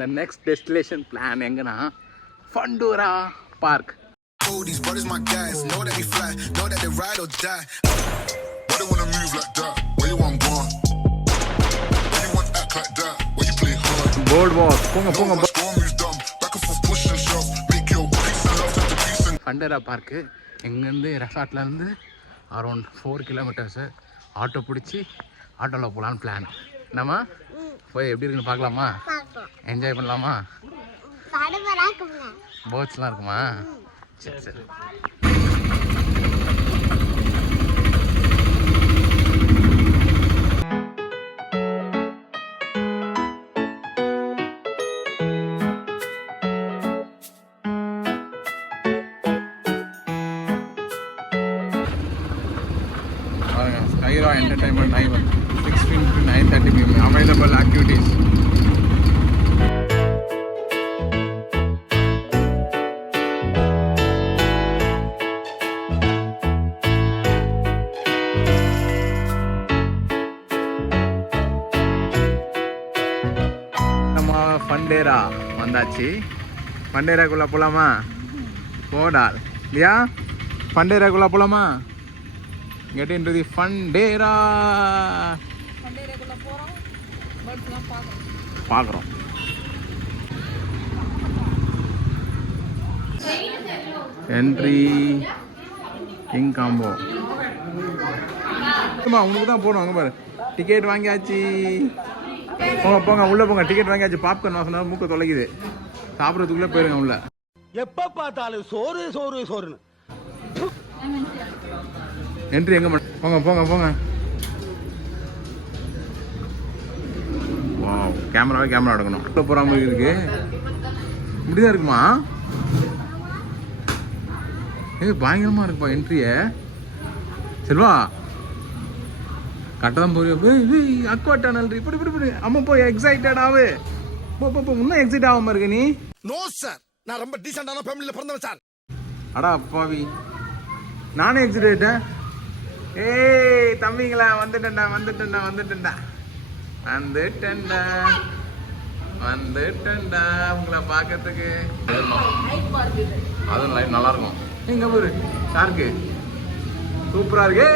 The next destination plan எங்கனா ஃபண்டூரா park. Oh, these brothers my guys, know that we fly, know that they ride or die. Why they wanna move like that? Where you want gone? Why you want act like that? Why you play hard? Boardwalk. போங்க போங்க. Score moves dumb, back and forth push and shove, make your peace and love to peace and. ஃபண்டூரா park எங்கேருந்து ரெசார்ட்லேருந்து around 4 kilometres. Auto பிடிச்சி ஆட்டோவில் போகலான்னு plan. நம்ம போய் எப்படி இருக்குன்னு பார்க்கலாமா? என்ஜாய் பண்ணலாமா? போட்ஸ்லாம் இருக்குமா? சரி சரி. பாருங்க, ஸ்கைரா entertainment time 6 to 9:30 p.m. available activities. நம்ம ஃபண்டேரா வந்தாச்சு. ஃபண்டேராக்குள்ளே போகலாமா? போடால் இல்லையா? ஃபண்டேராக்குள்ளே போகலாமா? Get in to the Fandera. பார்க்குறோம். Entry king combo. உங்களுக்கு தான் போகணும். அங்கே பாரு, டிக்கெட் வாங்கியாச்சு. போங்க போங்க, உள்ளே போங்க. டிக்கெட் வாங்கியாச்சு. பாப்கார்ன் வாசனை மூக்க தொலைக்குது. சாப்பிட்றதுக்குள்ளே போயிருங்க உள்ள. எப்போ பார்த்தாலும் சோறு சோறு சோறுன்னு. என்ட்ரி எங்கே போங்க போங்க போங்க. வாவ், கேமரா எடுக்கணும். உள்ள போகிற மாதிரி இருக்கு. இப்படிதான் இருக்குமா? பயங்கரமாக இருக்குப்பா என்ட்ரியை. செல்வா கட்டதான் போய் அக்வா டனல் இப்படி இப்படி இப்படி. அம்மா போய் எக்ஸைட்டட் ஆகு. போ இன்னும் எக்ஸைட் ஆகாம இருக்க நீ. நோ சார், நான் ரொம்ப டீசென்டான ஃபேமிலியில் பிறந்தவன் சார். அடா அப்பாவி, நானே எக்ஸைட் ஆகிட்டேன். ஏய் தம்பிங்களா, வந்துட்டேன்டா. உங்களை பார்க்கறதுக்கு அதுவும் லைட் நல்லா இருக்கும். எங்க பாரு ஷார்க்கு சூப்பரா இருக்கு.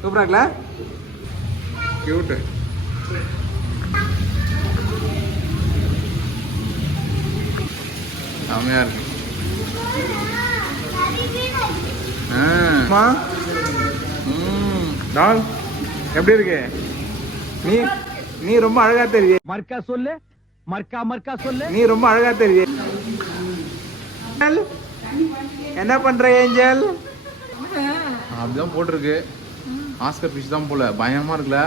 சூப்பரா இருக்குல்ல? கியூட். செம்மையா இருக்கு. டால் எப்படி இருக்கு? நீ ரொம்ப அழகா தெரியுது. மர்க்கா சொல்லு, மர்க்கா சொல்லு. நீ ரொம்ப அழகா தெரியுது. என்ன பண்ற ஏஞ்சல்? அப்படிதான் போட்டிருக்கு. ஆஸ்கர் ஃபிஷ் தான் போல. பயமா இருக்குல்ல?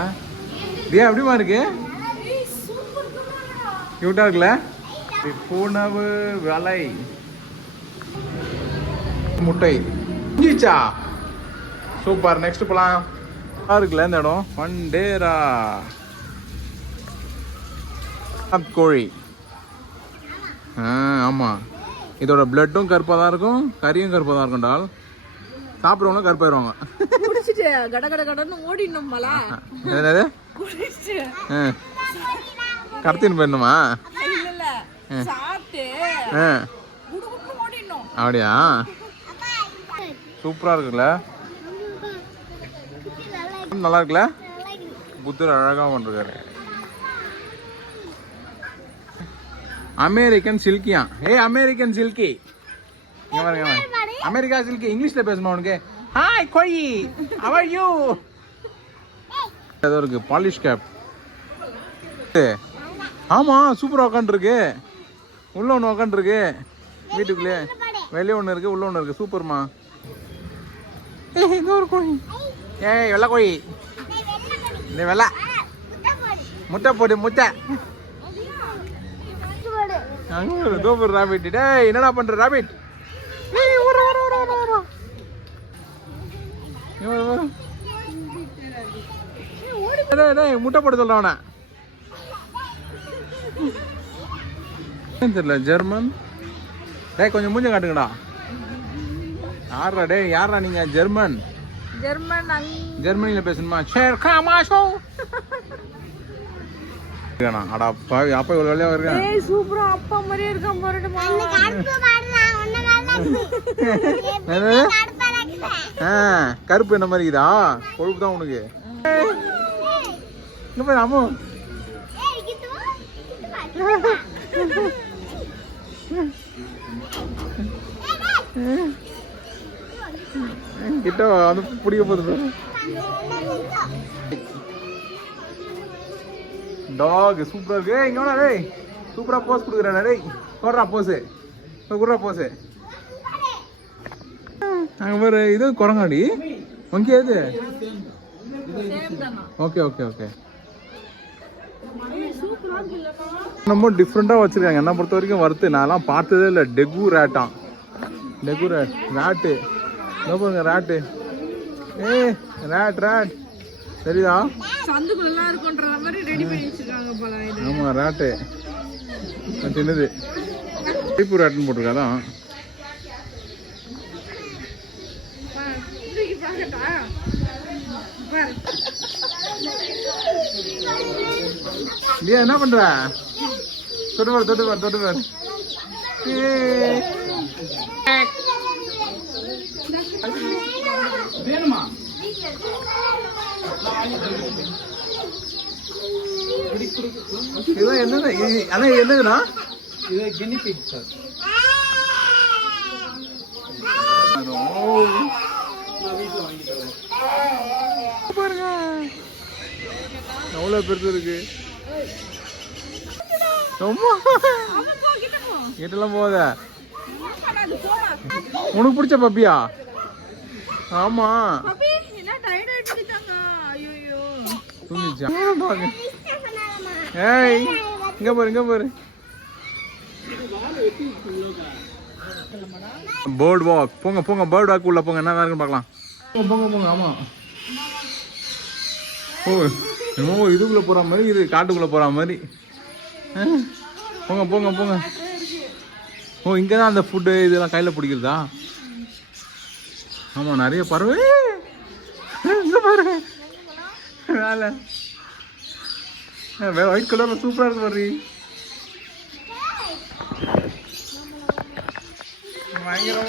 டேய் அப்படிமா இருக்கு? கியூட்டா இருக்குல்ல? உணவு வலை முட்டை ஜீச்சா. சூப்பர். நெக்ஸ்ட் போலாம். இருக்குல்ல இந்த இடம் ஃபண்டேரா. கோழி. ஆமாம், இதோட பிளட்டும் கருப்பாக தான் இருக்கும், கறியும் கருப்பாக தான் இருக்கும். டால் சாப்பிட்றவங்களும் கருப்பாயிருவாங்க. என்னது கடத்தின்னு போயிடணுமா? அப்படியா? சூப்பராக இருக்குல்ல? நல்லா இருக்குல்ல? புத்தர் அழகாக பண்ணிருக்காரு. அமெரிக்கன் சில்கியா. American silkie. இங்க பாருங்க, அமெரிக்கா சில்கி. இங்கிலீஷ்ல பேசணும் உனக்கு. Hi koi, how are you? ஏதோ இருக்கு பாலிஷ் கேப். ஆமா, சூப்பரா உட்காந்துருக்கு. உள்ள ஒன்று உட்காந்துருக்கு. வீட்டுக்குள்ளே வெளியே ஒன்று இருக்கு, உள்ள ஒன்று இருக்கு. சூப்பர்மா. இந்த ஒரு கோழி. வெள்ளை கோழி. இந்த வெள்ளை முட்டை போடு. முட்டை ராபிட். டேய் என்னடா பண்ற ராபிட்? முட்டை போட சொல்றவன தெரியல. ஜெர்மன். டேய் கொஞ்சம் மூஞ்ச காட்டுங்கடா. யாரா டேய்? யாரா நீங்க? ஜெர்மன். ஜெர்மனில பேசணுமா? அடா பாவி அப்பா இவ்வளோ வேலையாக இருக்கேன். ஏய் சூப்பரா அப்பா மாதிரியே இருக்கான் பாருடா. கருப்பு என்ன மாதிரி இதா கொழுப்பு தான் உனக்கு. இங்க பாரு அம்மு. கிட்ட வந்து பிடிக்க போகுது. டாக் சூப்பரா இருக்கு. இங்க வேணா டேய் சூப்பரா போஸ் கொடுக்குறேன். டேய் போடுறா போஸு குடுறா போஸு. அங்கே பாரு இது குரங்காடி ஓகே அது. ஓகே ஓகே ஓகே ரொம்ப டிஃப்ரெண்ட்டாக வச்சுருக்காங்க. என்னை பொறுத்த வரைக்கும் வருத்து நான்லாம் பார்த்ததே இல்லை. டெகு ரேட்டான். டெகு ரேட் ரேட்டு என்ன பாருங்க ரேட்டு. ரேட் சரிதா சந்துக்குள்ளலாம் இருக்குன்ற மாதிரி ரெடி பண்ணி வச்சிருக்காங்க போல. இது ஆமாம் ரேட்டு சின்னது டைப்பு ரேட்டுன்னு போட்டிருக்காதான். நீ என்ன பண்ற? தொட்டு பாரு. வேணுமா? இதெல்லாம் என்னது? ஆனா என்னதுண்ணா? இது கினி பிக் சார். பாருங்க எவ்வளோ பெருசு இருக்கு. கிட்டலாம் போத உனக்கு பிடிச்ச பப்பியா? ஆமா ஏய் இங்க பாரு பேர்ட் வாக். போங்க பேர்ட் வாக் உள்ள போங்க. என்ன இருக்குன்னு பார்க்கலாம். போங்க ஆமா. ஓ என்னமோ இதுக்குள்ள போற மாதிரி இது காட்டுக்குள்ள போற மாதிரி. போங்க. ஓ இங்கே தான் அந்த ஃபுட்டு இதெல்லாம் கையில் பிடிக்கிறதா? ஆமாம் நிறைய பறவை. இங்கே பாருங்க வேலை ஒயிட் கலரில் சூப்பராக இருக்கு பாரு. பயங்கரமா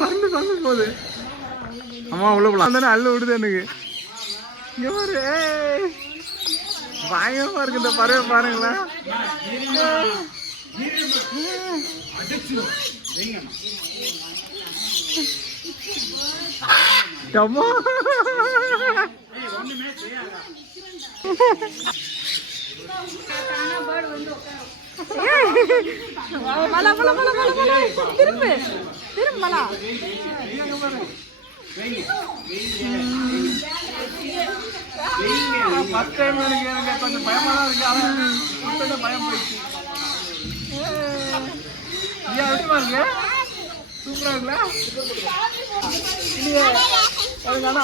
பறந்து போகுது. அம்மா உள்ள போலாம் தானே அள்ள விடுது எனக்கு. இங்கே பாரு பயங்கரமா இருக்கு இந்த பறவை பாருங்களேன். அம்மா கொஞ்சம் பயமா இருக்கு. பயம் போயிடுச்சு. எப்படிமா இருக்கு? சூப்பரா இருக்குல்ல? இல்லையா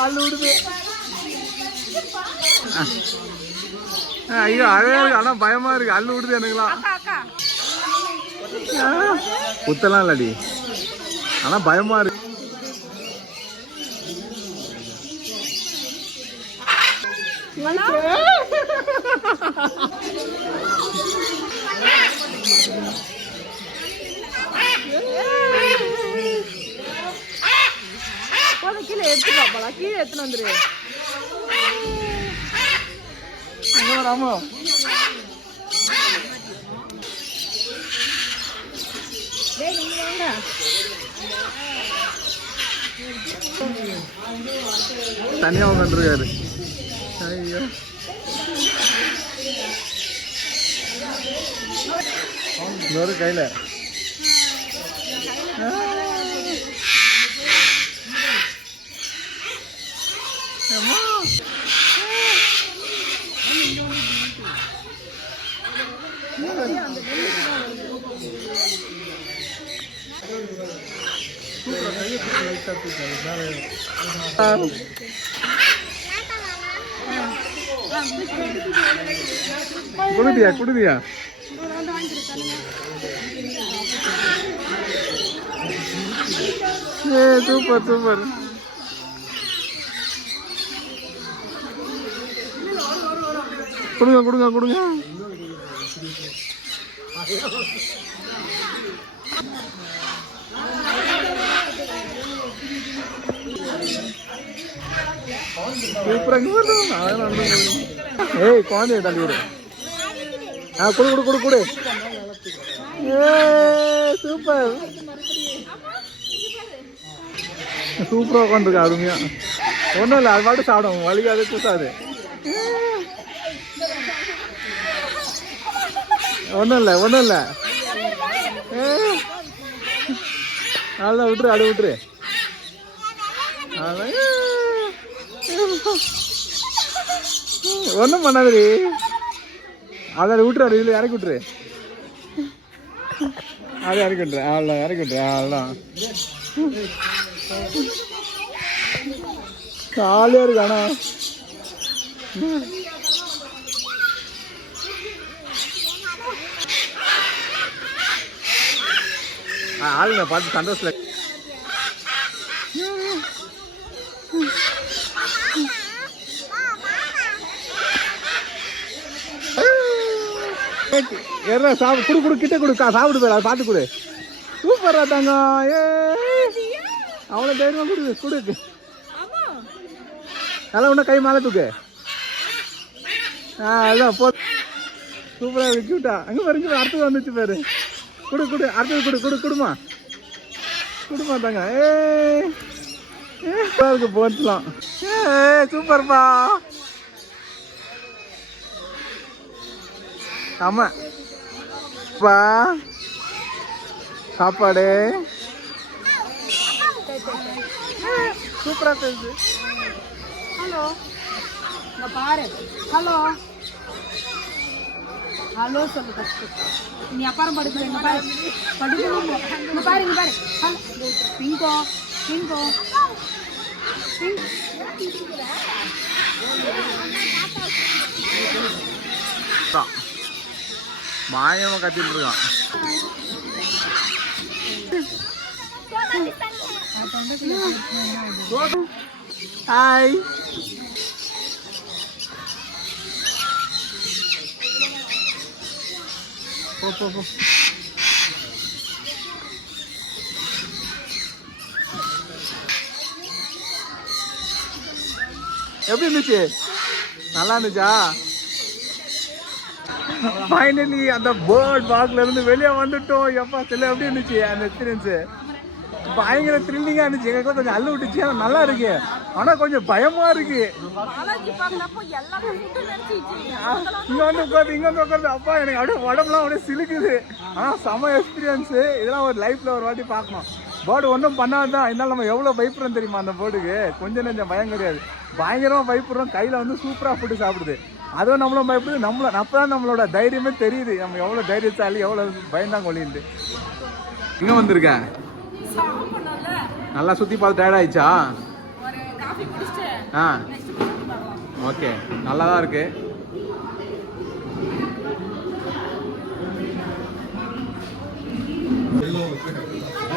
அள்ளு விடுது. ஐயோ அழகா இருக்கு. ஆனா பயமா இருக்கு. அள்ளு விடுது எனக்குலாம். குத்தலாம் இல்லடி ஆனா பயமா இருக்கு. கீழே எடுத்துப்பா கீழே எடுத்துன்னு வந்துரு. ஆமா தனியா வந்துருக்காரு. ஐயோ இன்னொரு கையில குடுதியா சூப்பர் கொடுங்க கொடுங்க கொடுங்க. ஏய் குழந்தைய தள்ளி விடு. கொடு கொடு கொடு கொடு. சூப்பர் சூப்பராக உட்காந்துருக்கா அருமையா. ஒன்றும் இல்லை, அது பாட்டு சாப்பிடும், வலிக்காது கூசாது. ஒன்றும் இல்லை ஒன்றும் இல்லை. அதான் விட்டுரு, அடு விட்டுரு. ஒன்றும் பண்ணாதடி, அதான் விட்டுரு, இதில் இறக்கி விட்டுரு. அதை இறக்கி விட்டுரு, அவ்வளோ இறக்கி விட்டுரு, அவ்வளோதான். ஜாலியாக இருக்கு. ஆனால் ஆளுங்க பார்த்து சந்தோஷம். குடு குடு கிட்ட கொடுக்கா, சாப்பிடு போய் அதை பார்த்து கொடு. சூப்பரா தாங்க. அவ்வளோ தைரியமா கொடு கொடு. நல்லா ஒன்றும் கை மேலே தூக்கு. அதான் போ. சூப்பராக இருக்கு, கியூட்டா. அங்கே பாருங்க, அடுத்தது வந்துச்சு பாரு. கொடு கொடு, அடுத்தது கொடு கொடு கொடுமா கொடுமா தாங்க. இருக்கு போச்சலாம். சூப்பர்ப்பா. ஆமா பா, சாப்பாடு சூப்பரா பேசு. ஹலோ பாரு. ஹலோ ஹலோ சொல்லு. ஃபஸ்ட்டு நீ அப்புறம் படுக்க. இங்கே பாரு படுக்கணும். இங்கே பாரு இங்கே பாரு. பிங்கோ பிங்கோ மாயமா கத்திட்டு இருக்கான். ஹாய். போ போ போ. எப்படி இருந்துச்சு? நல்லா இருந்துச்சா? ஃபைனலி அந்த பேர்ட் வாக்ல இருந்து வெளியே வந்துட்டோம். எப்பா சில எப்படி இருந்துச்சு அந்த எக்ஸ்பீரியன்ஸு? பயங்கர த்ரில்லிங்காக இருந்துச்சு. எங்களுக்குலாம் கொஞ்சம் அள்ளு விட்டுச்சு. ஆனால் நல்லா இருக்கு, ஆனால் கொஞ்சம் பயமா இருக்கு. இங்கே வந்து உட்காந்து அப்பா எனக்கு அப்படியே உடம்புலாம் அப்படியே சிலுக்குது. ஆனால் செம எக்ஸ்பீரியன்ஸு. இதெல்லாம் ஒரு லைஃப்பில் ஒரு வாட்டி பார்க்கணும். பேர்டு ஒன்றும் பண்ணாதான். இருந்தாலும் நம்ம எவ்வளோ பயப்படுறோம் தெரியுமா அந்த பேர்டுக்கு? கொஞ்சம் நெஞ்சம் பயம் கிடையாது, பயங்கரமாக பயப்படுறோம். கையில் வந்து சூப்பராக ஃபுட்டு சாப்பிடுது. அதுவும் நம்மளும் பயப்படுது. அப்போ தான் நம்மளோட தைரியமே தெரியுது, நம்ம எவ்வளோ தைரியத்தாலி எவ்வளோ பயந்தாங்க ஒளிந்து. இங்கே வந்திருக்கேன், நல்லா சுற்றி பார்த்து டயர்ட் ஆயிடுச்சா? ஆ ஓகே, நல்லா தான் இருக்கு.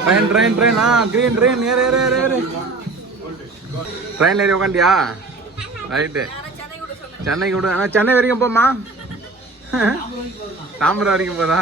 Train train train. Green train. ஏறு ஏறு ஏறு ஏறு. ட்ரெயினில் ஏறி உக்காண்டியா? ரைட்டு, சென்னைக்கு விடு. ஆனால் சென்னை வரைக்கும் போமா? தாம்பரம் வரைக்கும் போதா?